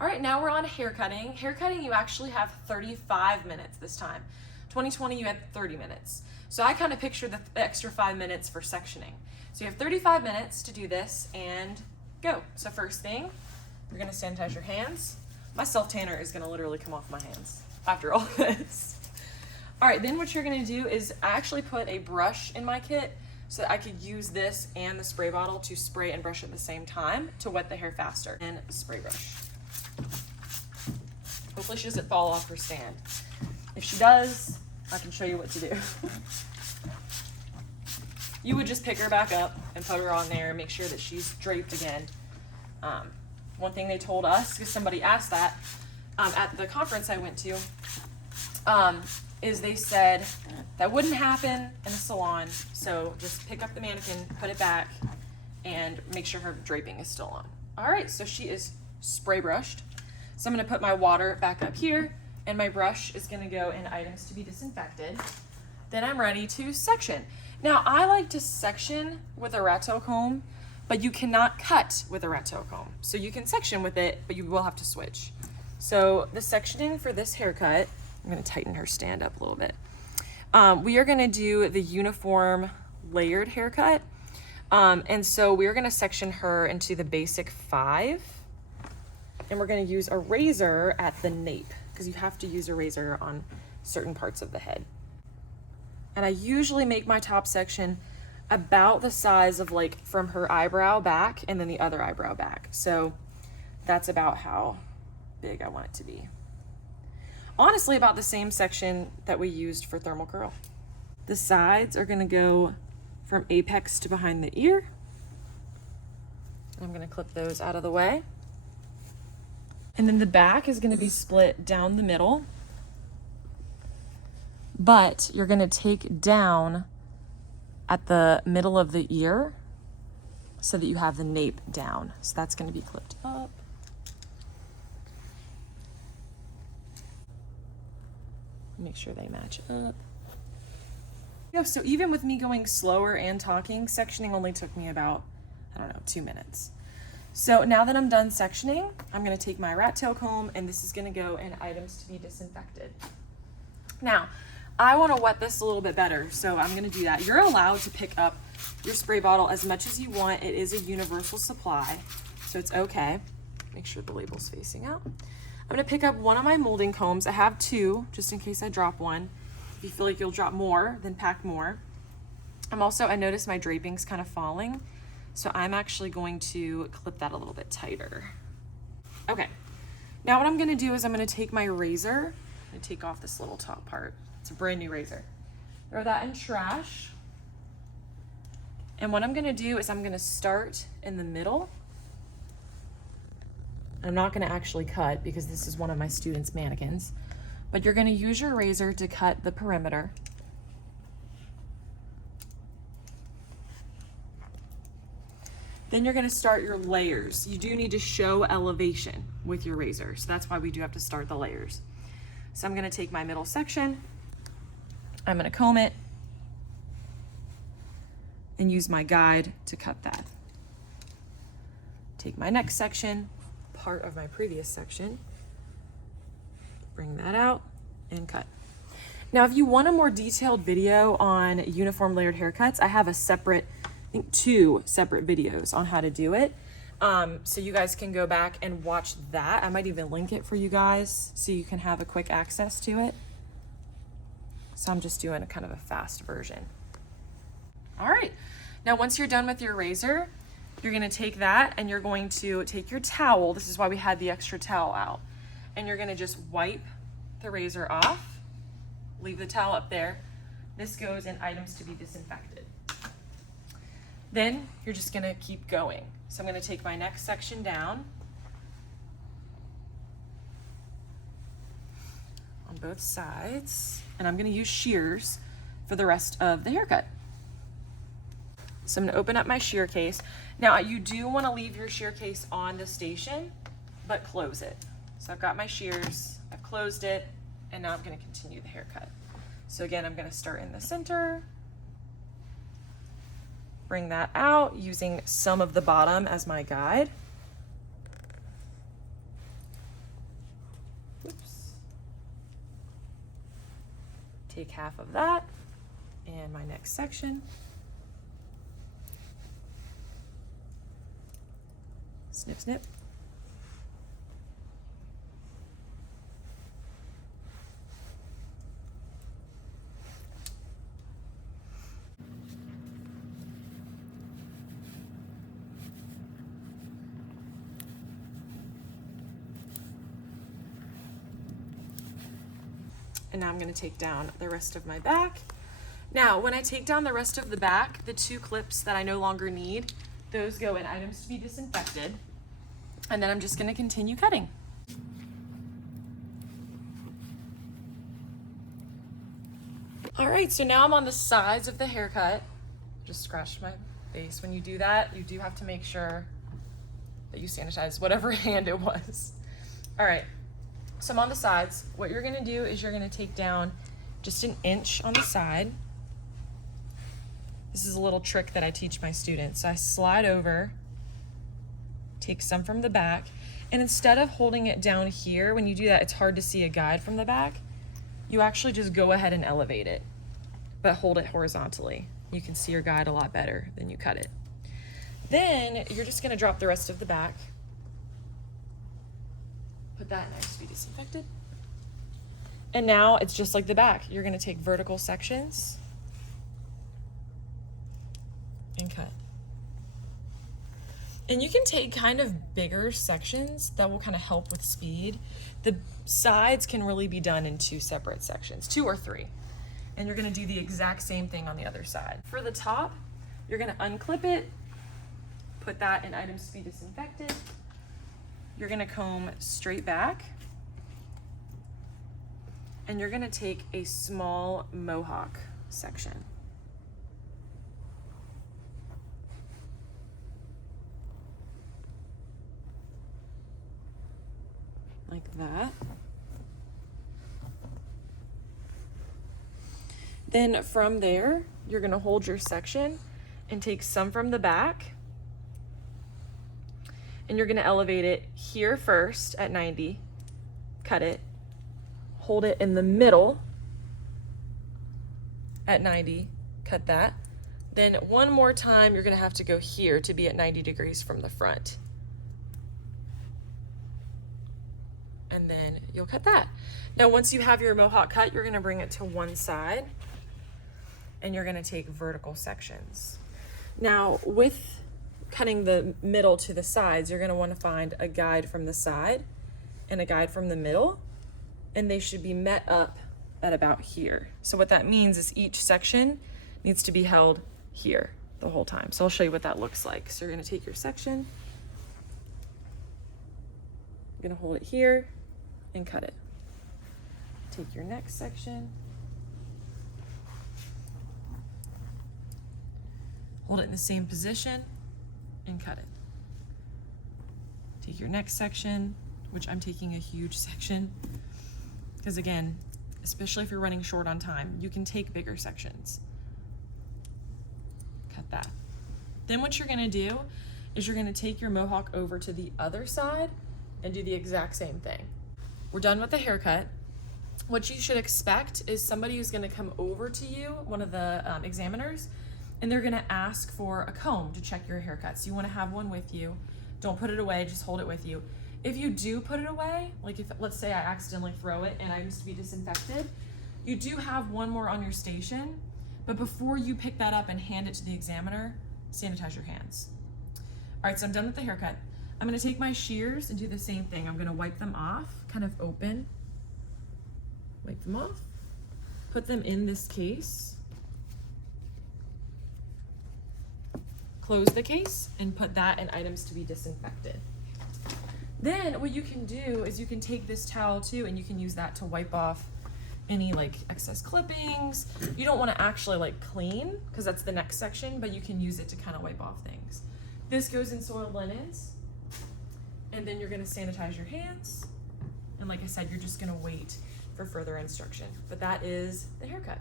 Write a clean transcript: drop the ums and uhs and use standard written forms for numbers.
All right, now we're on hair cutting. Hair cutting, you actually have 35 minutes this time. 2020, you had 30 minutes. So I kind of picture the extra 5 minutes for sectioning. So you have 35 minutes to do this and go. So first thing, you're gonna sanitize your hands. My self-tanner is gonna literally come off my hands after all this. All right, then what you're gonna do is I actually put a brush in my kit so that I could use this and the spray bottle to spray and brush at the same time to wet the hair faster. And a spray brush. Hopefully she doesn't fall off her stand. If she does, I can show you what to do. You would just pick her back up and put her on there and make sure that she's draped again. One thing they told us, because somebody asked that at the conference I went to, is they said that wouldn't happen in a salon, so just pick up the mannequin, put it back, and make sure her draping is still on. All right, so she is spray brushed. So I'm gonna put my water back up here, and my brush is gonna go in items to be disinfected. Then I'm ready to section. Now I like to section with a ratto comb, but you cannot cut with a ratto comb. So you can section with it, but you will have to switch. So the sectioning for this haircut, I'm gonna tighten her stand up a little bit. We are gonna do the uniform layered haircut. And so we're gonna section her into the basic 5. And we're gonna use a razor at the nape because you have to use a razor on certain parts of the head. And I usually make my top section about the size of like from her eyebrow back and then the other eyebrow back. So that's about how big I want it to be. Honestly, about the same section that we used for thermal curl. The sides are gonna go from apex to behind the ear. I'm gonna clip those out of the way. And then the back is gonna be split down the middle, but you're gonna take down at the middle of the ear so that you have the nape down. So that's gonna be clipped up. Make sure they match up. Yeah, so even with me going slower and talking, sectioning only took me about, 2 minutes. So now that I'm done sectioning, I'm gonna take my rat tail comb and this is gonna go in items to be disinfected. Now, I wanna wet this a little bit better, so I'm gonna do that. You're allowed to pick up your spray bottle as much as you want. It is a universal supply, so it's okay. Make sure the label's facing out. I'm gonna pick up one of my molding combs. I have 2, just in case I drop one. If you feel like you'll drop more, then pack more. I noticed my draping's kind of falling, so I'm actually going to clip that a little bit tighter. Okay, now what I'm gonna do is I'm gonna take my razor and take off this little top part. It's a brand new razor. Throw that in trash. And what I'm gonna do is I'm gonna start in the middle. I'm not gonna actually cut because this is one of my students' mannequins, but you're gonna use your razor to cut the perimeter. Then you're gonna start your layers. You do need to show elevation with your razor, so that's why we do have to start the layers. So I'm gonna take my middle section, I'm gonna comb it, and use my guide to cut that. Take my next section, part of my previous section, bring that out and cut. Now, if you want a more detailed video on uniform layered haircuts, I have a separate, I think 2 separate videos on how to do it. So you guys can go back and watch that. I might even link it for you guys so you can have a quick access to it. So I'm just doing a kind of a fast version. All right, now once you're done with your razor, you're gonna take that and you're going to take your towel. This is why we had the extra towel out. And you're gonna just wipe the razor off, leave the towel up there. This goes in items to be disinfected. Then you're just gonna keep going. So I'm gonna take my next section down on both sides, and I'm gonna use shears for the rest of the haircut. So I'm gonna open up my shear case. Now you do wanna leave your shear case on the station, but close it. So I've got my shears, I've closed it, and now I'm gonna continue the haircut. So again, I'm gonna start in the center, bring that out using some of the bottom as my guide. Oops. Take half of that and my next section. Snip, snip. And now I'm going to take down the rest of my back. Now, when I take down the rest of the back, the 2 clips that I no longer need, those go in items to be disinfected. And then I'm just going to continue cutting. All right, so now I'm on the sides of the haircut. Just scratched my face. When you do that, you do have to make sure that you sanitize whatever hand it was. All right. So I'm on the sides. What you're gonna do is you're gonna take down just an inch on the side. This is a little trick that I teach my students. So I slide over, take some from the back, and instead of holding it down here, when you do that, it's hard to see a guide from the back. You actually just go ahead and elevate it, but hold it horizontally. You can see your guide a lot better than you cut it. Then you're just gonna drop the rest of the back. Put that next to be disinfected. And now it's just like the back. You're gonna take vertical sections and cut. And you can take kind of bigger sections that will kind of help with speed. The sides can really be done in 2 separate sections, 2 or 3. And you're gonna do the exact same thing on the other side. For the top, you're gonna unclip it, put that in items to be disinfected. You're gonna comb straight back, and you're gonna take a small mohawk section. Like that. Then from there, you're gonna hold your section and take some from the back, and you're gonna elevate it here first at 90, cut it, hold it in the middle at 90, cut that. Then one more time, you're gonna have to go here to be at 90 degrees from the front. And then you'll cut that. Now, once you have your mohawk cut, you're gonna bring it to one side, and you're gonna take vertical sections. Now, with cutting the middle to the sides, you're gonna wanna find a guide from the side and a guide from the middle, and they should be met up at about here. So what that means is each section needs to be held here the whole time. So I'll show you what that looks like. So you're gonna take your section, you're gonna hold it here and cut it. Take your next section, hold it in the same position and cut it. Take your next section, which I'm taking a huge section, because again, especially if you're running short on time, you can take bigger sections. Cut that. Then what you're gonna do is you're gonna take your mohawk over to the other side and do the exact same thing. We're done with the haircut. What you should expect is somebody who's gonna come over to you, one of the examiners, and they're gonna ask for a comb to check your haircut. So you wanna have one with you. Don't put it away, just hold it with you. If you do put it away, like if, let's say I accidentally throw it and I used to be disinfected, you do have one more on your station, but before you pick that up and hand it to the examiner, sanitize your hands. All right, so I'm done with the haircut. I'm gonna take my shears and do the same thing. I'm gonna wipe them off, kind of open, wipe them off, put them in this case, close the case, and put that in items to be disinfected. Then what you can do is you can take this towel too, and you can use that to wipe off any like excess clippings. You don't want to actually like clean, because that's the next section, but you can use it to kind of wipe off things. This goes in soiled linens, and then you're going to sanitize your hands. And like I said, you're just going to wait for further instruction. But that is the haircut.